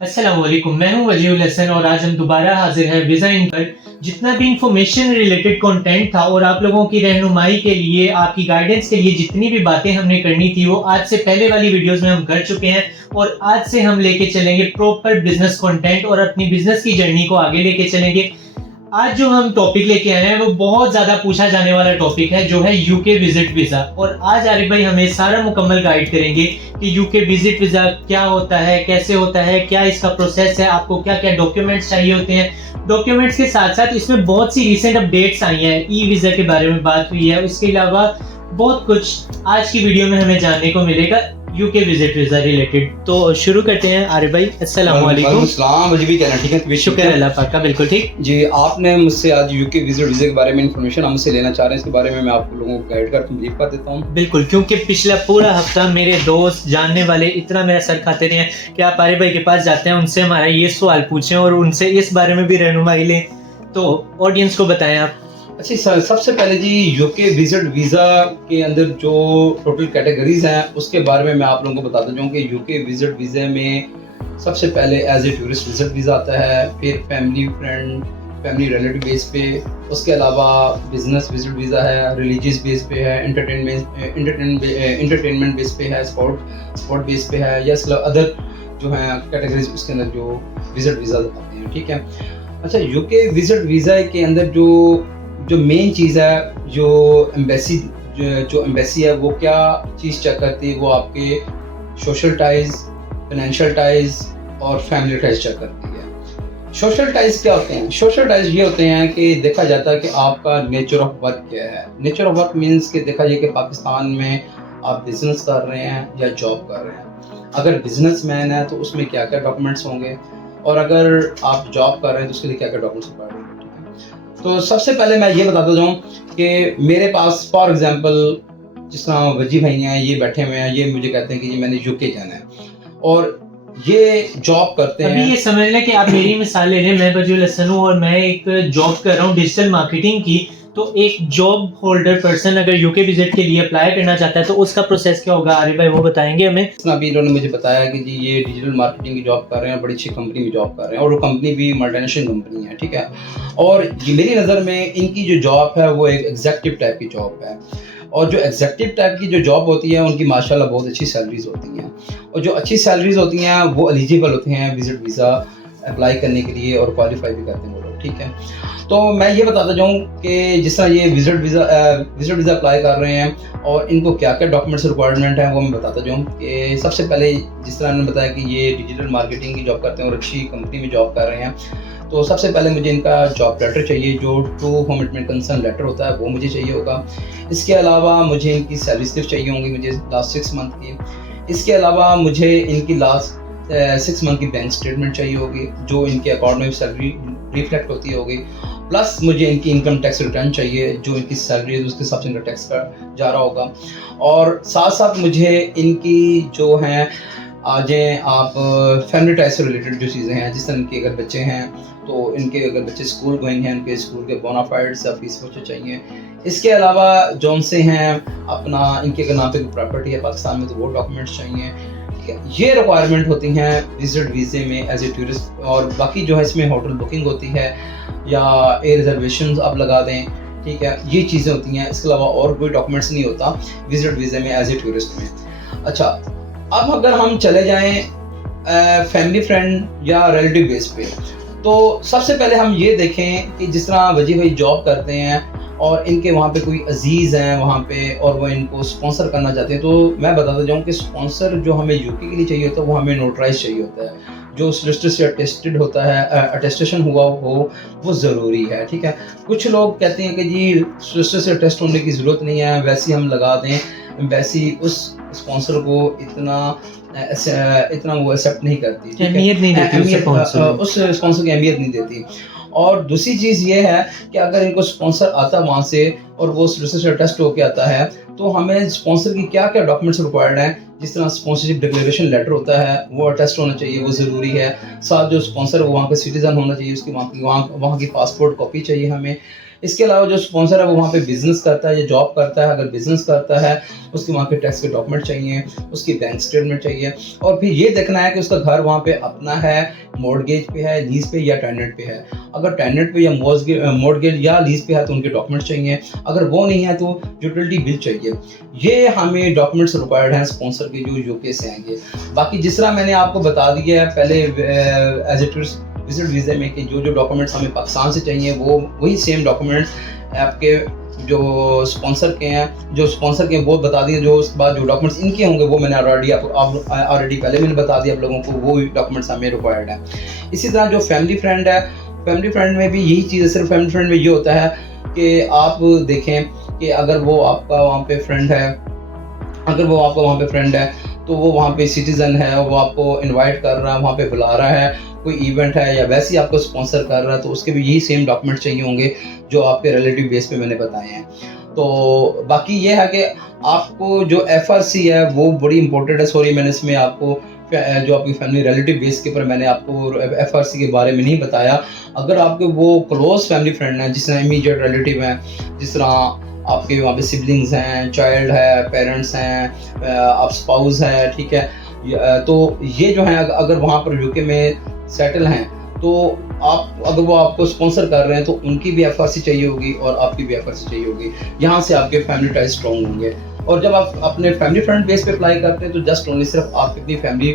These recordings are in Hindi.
अस्सलाम वालेकुम, मैं हूं वजीहुल हसन और आज हम दोबारा हाजिर हैं वीज़ा इन पर। जितना भी इंफॉर्मेशन रिलेटेड कंटेंट था और आप लोगों की रहनुमाई के लिए, आपकी गाइडेंस के लिए जितनी भी बातें हमने करनी थी वो आज से पहले वाली वीडियोस में हम कर चुके हैं। और आज से हम लेके चलेंगे प्रॉपर बिजनेस कंटेंट और अपनी बिजनेस की जर्नी को आगे लेके चलेंगे। आज जो हम टॉपिक लेके आए हैं वो बहुत ज्यादा पूछा जाने वाला टॉपिक है, जो है यूके विजिट वीजा। और आज आरिफ भाई हमें सारा मुकम्मल गाइड करेंगे कि यूके विजिट वीजा क्या होता है, कैसे होता है, क्या इसका प्रोसेस है, आपको क्या क्या डॉक्यूमेंट्स चाहिए होते हैं। डॉक्यूमेंट्स के साथ साथ इसमें बहुत सी रिसेंट अपडेट्स आई हैं, ई वीजा के बारे में बात हुई है। इसके अलावा बहुत कुछ आज की वीडियो में हमें जानने को मिलेगा यूके विजिट वीजा रिलेटेड। तो शुरू करते हैं आरिफ भाई। अस्सलाम वालेकुम। मुझे भी कहना ठीक है, शुक्र अल्लाह पाक का, बिल्कुल ठीक जी। आपने मुझसे आज यूके विजिट वीजा के बारे में इंफॉर्मेशन हमसे लेना चाह रहे हैं, इसके बारे में मैं आप लोगों को गाइड करके ब्रीफ कर देता हूँ। बिल्कुल, क्योंकि पिछला पूरा हफ्ता मेरे दोस्त जानने वाले इतना मेरा सर खाते रहे हैं कि आप आरिफ भाई के पास जाते हैं, उनसे हमारा ये सवाल पूछें और उनसे इस बारे में भी रहनुमाई लें। तो ऑडियंस को बताएं आप। अच्छा, सबसे पहले जी यूके विजिट वीज़ा के अंदर जो टोटल कैटेगरीज हैं उसके बारे में मैं आप लोगों को बताता जाऊँ कि यूके विजिट वीज़ा में सबसे पहले as a tourist visit visa आता है, फिर फैमिली रिलेटिव बेस पे, उसके अलावा बिजनेस विजिट वीज़ा है, रिलीजियस बेस पे है, इंटरटेनमेंट बेस पे है, स्पोर्ट बेस पे है, या अदर जो हैं कैटेगरीज उसके अंदर जो विजिट वीज़ा आते हैं। ठीक है। अच्छा, यूके विजिट वीज़ा के अंदर जो मेन चीज़ है, जो एम्बेसी है वो क्या चीज़ चेक करती है, वो आपके सोशल टाइज, फाइनेंशियल टाइज और फैमिली टाइज चेक करती है। सोशल टाइज क्या होते हैं? सोशल टाइज ये होते हैं कि देखा जाता है कि आपका नेचर ऑफ वर्क क्या है। नेचर ऑफ वर्क मीन्स कि देखा जाए कि पाकिस्तान में आप बिजनेस कर रहे हैं या जॉब कर रहे हैं। अगर बिजनेसमैन है तो उसमें क्या क्या डॉक्यूमेंट्स होंगे, और अगर आप जॉब कर रहे हैं तो उसके लिए क्या क्या डॉक्यूमेंट्स रिक्वायर्ड होंगे। तो सबसे पहले मैं ये बताता जाऊँ कि मेरे पास फॉर एग्जांपल जिस तरह वजी भाई हैं, ये बैठे हुए हैं, ये मुझे कहते हैं कि जी मैंने यूके जाना है और ये जॉब करते हैं। अभी ये समझ लें कि आप मेरी मिसाल ले लें, मैं वजीहुल हसन हूँ और मैं एक जॉब कर रहा हूँ डिजिटल मार्केटिंग की। तो एक जॉब होल्डर पर्सन अगर यूके विजिट के लिए अप्लाई करना चाहता है तो उसका प्रोसेस क्या होगा, आरिफ भाई वो बताएंगे हमें। अभी इन्होंने मुझे बताया कि जी ये डिजिटल मार्केटिंग की जॉब कर रहे हैं, बड़ी अच्छी कंपनी में जॉब कर रहे हैं और वो कंपनी भी मल्टीनेशनल कंपनी है। ठीक है। और ये मेरी नज़र में इनकी जो जॉब है वो एक एग्जेक्टिव टाइप की जॉब है, और जो एग्जेक्टिव टाइप की जो जॉब होती है उनकी माशाल्लाह बहुत अच्छी सैलरीज होती हैं, और जो अच्छी सैलरीज होती हैं वो एलिजिबल होते हैं विजिट वीज़ा अप्लाई करने के लिए और क्वालिफाई भी करते हैं वो लोग। ठीक है। तो मैं ये बताता जाऊँ कि जिस तरह ये विजिट वीज़ा अप्लाई कर रहे हैं और इनको क्या क्या डॉक्यूमेंट्स रिक्वायरमेंट है वो मैं बताता जाऊँ कि सबसे पहले जिस तरह उन्होंने बताया कि ये डिजिटल मार्केटिंग की जॉब करते हैं और अच्छी कंपनी में जॉब कर रहे हैं, तो सबसे पहले मुझे इनका जॉब लेटर चाहिए, जो ट्रू कमिटमेंट कंसर्न लेटर होता है वो मुझे चाहिए होगा। इसके अलावा मुझे इनकी सैलरी स्लिप चाहिए होंगी मुझे लास्ट 6 मंथ की। इसके अलावा मुझे इनकी लास्ट 6 मंथ की बैंक स्टेटमेंट चाहिए होगी, जो इनके अकाउंट में सैलरी रिफ्लेक्ट होती होगी। प्लस मुझे इनकी इनकम टैक्स रिटर्न चाहिए, जो इनकी सैलरी है उसके हिसाब से इनका टैक्स का जा रहा होगा। और साथ साथ मुझे इनकी जो हैं आ जाए आप फैमिली टाइज से रिलेटेड जो चीज़ें हैं, जिस तरह इनके अगर बच्चे हैं तो इनके अगर बच्चे स्कूल गोइंग हैं, उनके स्कूल के बोनाफाइड्स या फीस बच्चे चाहिए। इसके अलावा जौन से हैं अपना इनके अगर नाम पे कोई प्रॉपर्टी है पाकिस्तान में तो वो डॉक्यूमेंट्स चाहिए। ठीक है। ये रिक्वायरमेंट होती हैं विजिट वीज़े में एज ए टूरिस्ट। और बाकी जो है इसमें होटल बुकिंग होती है या एयर रिजर्वेशन आप लगा दें। ठीक है, ये चीज़ें होती हैं। इसके अलावा और कोई डॉक्यूमेंट्स नहीं होता विजिट वीज़े में एज ए टूरिस्ट में। अच्छा, अब अगर हम चले जाएं फैमिली फ्रेंड या रिलेटिव बेस पे, तो सबसे पहले हम ये देखें कि जिस तरह वजी भाई जॉब करते हैं और इनके वहाँ पे कोई अजीज़ हैं वहाँ पे और वो इनको स्पॉन्सर करना चाहते हैं, तो मैं बताता जाऊँ कि स्पॉन्सर जो हमें यूके के लिए चाहिए होता है वो हमें नोटराइज चाहिए होता है, जो सोलिसिटर से अटेस्टेड होता है, अटेस्टेशन हुआ हो वो ज़रूरी है। ठीक है। कुछ लोग कहते हैं कि जी सोलिसिटर से अटेस्ट होने की ज़रूरत नहीं है, वैसे हम लगा दें, वैसी उस स्पॉन्सर को इतना वो एक्सेप्ट नहीं करती, अहमियत नहीं देती, उस स्पॉन्सर की अहमियत नहीं देती। और दूसरी चीज़ ये है कि अगर इनको स्पॉन्सर आता है वहाँ से और वो सोलिसिटर टेस्ट होके आता है, तो हमें स्पॉन्सर की क्या क्या डॉक्यूमेंट्स रिक्वायर्ड हैं, जिस तरह स्पॉन्सरशिप डिक्लेरेशन लेटर होता है वो अटेस्ट होना चाहिए, वो ज़रूरी है। साथ जो स्पॉन्सर वो वहाँ का सिटीज़न होना चाहिए, उसकी वहाँ की पासपोर्ट कॉपी चाहिए हमें। इसके अलावा जो स्पॉन्सर है वो वहाँ पे बिजनेस करता है या जॉब करता है, अगर बिजनेस करता है उसके वहाँ पे टैक्स के डॉक्यूमेंट चाहिए, उसकी बैंक स्टेटमेंट चाहिए, और फिर ये देखना है कि उसका घर वहाँ पे अपना है, मॉर्गेज पे है, लीज पे या टेनेंट पे है। अगर टेनेंट पे या मॉर्गेज या लीज पे है तो उनके डॉक्यूमेंट चाहिए, अगर वो नहीं है तो यूटिलिटी बिल चाहिए। ये हमें डॉक्यूमेंट्स रिक्वायर्ड हैं स्पॉन्सर के जो यूके से आएंगे। बाकी जिस तरह मैंने आपको बता दिया है पहले एज ए टूरिस्ट विजिट वीज़े में कि जो डॉक्यूमेंट्स हमें पाकिस्तान से चाहिए वो वही सेम डॉक्यूमेंट्स आपके जो स्पॉन्सर के हैं वो बता दिए। जो उसके बाद जो डॉक्यूमेंट्स इनके होंगे वो मैंने ऑलरेडी पहले मैंने बता दिया आप लोगों को, वो डॉक्यूमेंट्स हमें रिक्वायर्ड है। इसी तरह जो फैमिली फ्रेंड है, फैमिली फ्रेंड में भी यही चीज़ है। सिर्फ फैमिली फ्रेंड में ये होता है कि आप देखें कि अगर वो आपका वहाँ पे फ्रेंड है, तो वो वहाँ पे सिटीज़न है, वो आपको इनवाइट कर रहा है, वहाँ पे बुला रहा है, कोई इवेंट है या वैसे ही आपको स्पॉन्सर कर रहा है, तो उसके भी यही सेम डॉक्यूमेंट चाहिए होंगे जो आपके रिलेटिव बेस पे मैंने बताए हैं। तो बाकी ये है कि आपको जो FRC है वो बड़ी इंपॉर्टेंट है। सॉरी मैंने इसमें आपको जो आपकी फैमिली रिलेटिव बेस के ऊपर मैंने आपको FRC के बारे में नहीं बताया। अगर आपके वो क्लोज फैमिली फ्रेंड हैं, जिस तरह इमीडिएट रिलेटिव हैं, जिस तरह आपके वहाँ पे सिबलिंग्स हैं, चाइल्ड है, पेरेंट्स हैं, आप स्पाउस है, ठीक है, तो ये जो है अगर वहाँ पर यूके में सेटल हैं तो आप अगर वो आपको स्पॉन्सर कर रहे हैं तो उनकी भी FRC चाहिए होगी और आपकी भी FRC चाहिए होगी। यहाँ से आपके फैमिली टाइज स्ट्रॉन्ग होंगे। और जब आप अपने फैमिली फ्रेंड बेस पे अप्लाई करते हैं तो जस्ट ओनली सिर्फ आपकी अपनी फैमिली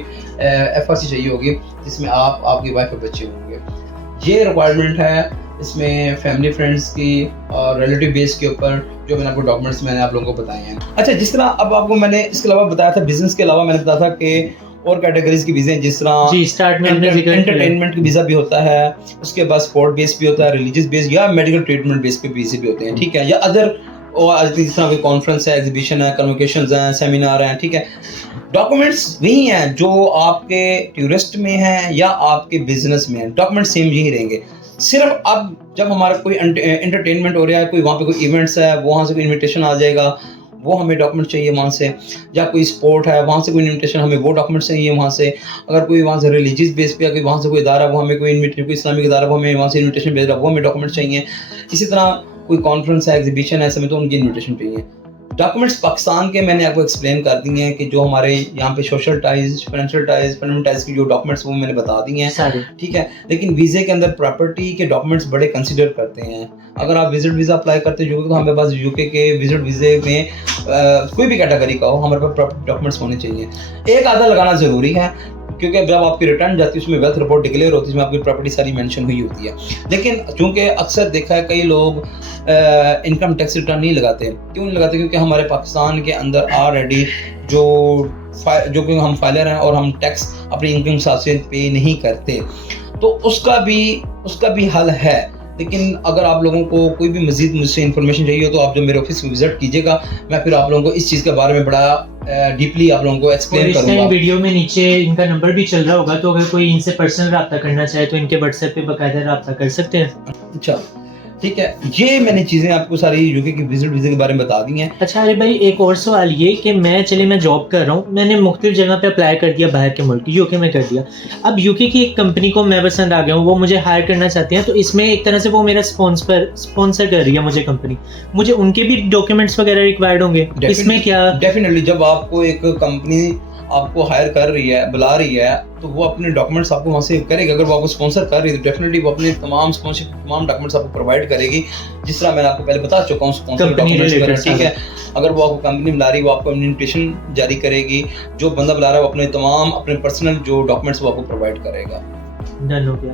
FRC चाहिए होगी जिसमें आप, आपकी वाइफ और बच्चे होंगे। ये रिक्वायरमेंट है इसमें फैमिली फ्रेंड्स की और रिलेटिव बेस के ऊपर जो मैंने आपको डॉक्यूमेंट्स मैंने आप लोगों को बताए हैं। अच्छा, जिस तरह अब आपको मैंने इसके अलावा बताया था, बिजनेस के अलावा मैंने बताया था कि और कैटेगरीज की वीज़े, जिस तरह जी स्टार्ट में एंटरटेनमेंट की वीज़ा भी होता है, उसके बाद स्पोर्ट बेस भी होता है, रिलीजियस बेस या मेडिकल ट्रीटमेंट बेस पे वीज़े भी होते हैं, ठीक है, या अदर और जिस तरह कोई कॉन्फ्रेंस है, एग्जीबिशन है, कन्वोकेशंस हैं, सेमिनार हैं, ठीक है। डॉक्यूमेंट्स वही हैं जो आपके टूरिस्ट में हैं या आपके बिजनेस में हैं, डॉक्यूमेंट सेम यही रहेंगे। सिर्फ अब जब हमारा कोई एंटरटेनमेंट हो रहा है, कोई वहाँ पे कोई इवेंट्स है, वहाँ से कोई इन्विटेशन आ जाएगा, वो हमें डॉक्यूमेंट चाहिए वहाँ से, या कोई स्पोर्ट है वहाँ से कोई इन्विटेशन, हमें वो डॉक्यूमेंट चाहिए वहाँ से। अगर कोई वहाँ से रिलीजियस बेस पे या कोई वहाँ से कोई इदारा, वो हमें कोई इन्विटेशन, कोई इस्लामिक इदारा, वो हमें वहाँ से इन्विटेशन भेज रहा है, वो हमें डॉक्यूमेंट चाहिए। इसी तरह कोई कॉन्फ्रेंस है, एग्जीबिशन है, ऐसे में तो उनकी इन्विटेशन चाहिए। डॉक्यूमेंट्स पाकिस्तान के मैंने आपको एक्सप्लेन कर दिए हैं कि जो हमारे यहाँ पे social ties, financial ties, fundamental ties की जो डॉक्यूमेंट्स वो मैंने बता दिए हैं, ठीक है। लेकिन वीज़े के अंदर प्रॉपर्टी के डॉक्यूमेंट्स बड़े कंसिडर करते हैं। अगर आप विजिट वीज़ा अप्लाई करते हो तो हमारे पास यूके के विजिट वीज़े में कोई भी कैटेगरी का हो, हमारे पास प्रॉपर्टी डॉक्यूमेंट्स होने चाहिए। एक आधा लगाना ज़रूरी है क्योंकि जब आपकी रिटर्न जाती है उसमें वेल्थ रिपोर्ट डिक्लेयर होती है, उसमें आपकी प्रॉपर्टी सारी मेंशन हुई होती है। लेकिन चूंकि अक्सर देखा है कई लोग इनकम टैक्स रिटर्न नहीं लगाते। क्यों नहीं लगाते? क्योंकि हमारे पाकिस्तान के अंदर ऑलरेडी जो कि हम फाइलर हैं और हम टैक्स अपनी इनकम हिसाब से पे नहीं करते, तो उसका भी हल है। लेकिन अगर आप लोगों को कोई भी मज़ीद मुझसे इन्फॉर्मेशन चाहिए हो तो आप जो मेरे ऑफिस विजिट कीजिएगा, मैं फिर आप लोगों को इस चीज़ के बारे में बड़ा डीपली आप लोगों को एक्सप्लेन करूंगा। वीडियो में नीचे इनका नंबर भी चल रहा होगा, तो अगर कोई इनसे पर्सनल रब्ता करना चाहे तो इनके व्हाट्सएप पे बाकायदा रब्ता कर सकते हैं। अच्छा ठीक है, ये मैंने चीज़ें आपको सारी यूके की विजिट वीज़े के बारे में बता दी हैं। अच्छा अरे भाई, एक और सवाल ये कि मैं जॉब कर रहा हूँ, मैंने मुख्तलिफ जगह पे अप्लाई कर दिया, बाहर के मुल्क यूके में कर दिया। अब यूके की एक कंपनी को मैं पसंद आ गया हूँ, वो मुझे हायर करना चाहती हैं, तो इसमें एक तरह से वो मेरा स्पॉन्सर कर रही है मुझे कंपनी, मुझे उनके भी डॉक्यूमेंट्स वगैरह रिक्वायर्ड होंगे इसमें क्या? डेफिनेटली, जब आपको एक कंपनी आपको हायर कर रही है, बुला रही है, तो वो अपने डॉक्यूमेंट्स आपको वहाँ से करेगी। अगर वो आपको स्पॉन्सर कर रही है तो डेफिनेटली वो अपने तमाम डॉक्यूमेंट्स आपको प्रोवाइड करेगी, जिस तरह मैंने आपको पहले बता चुका हूँ स्पॉन्सर डॉक्यूमेंट्स, ठीक है। अगर वो आपको कंपनी बुला रही है, वो आपको इन्विटेशन जारी करेगी, जो बंदा बुला रहा है वो अपने पर्सनल जो डॉक्यूमेंट्स वो आपको प्रोवाइड करेगा। डन हो गया।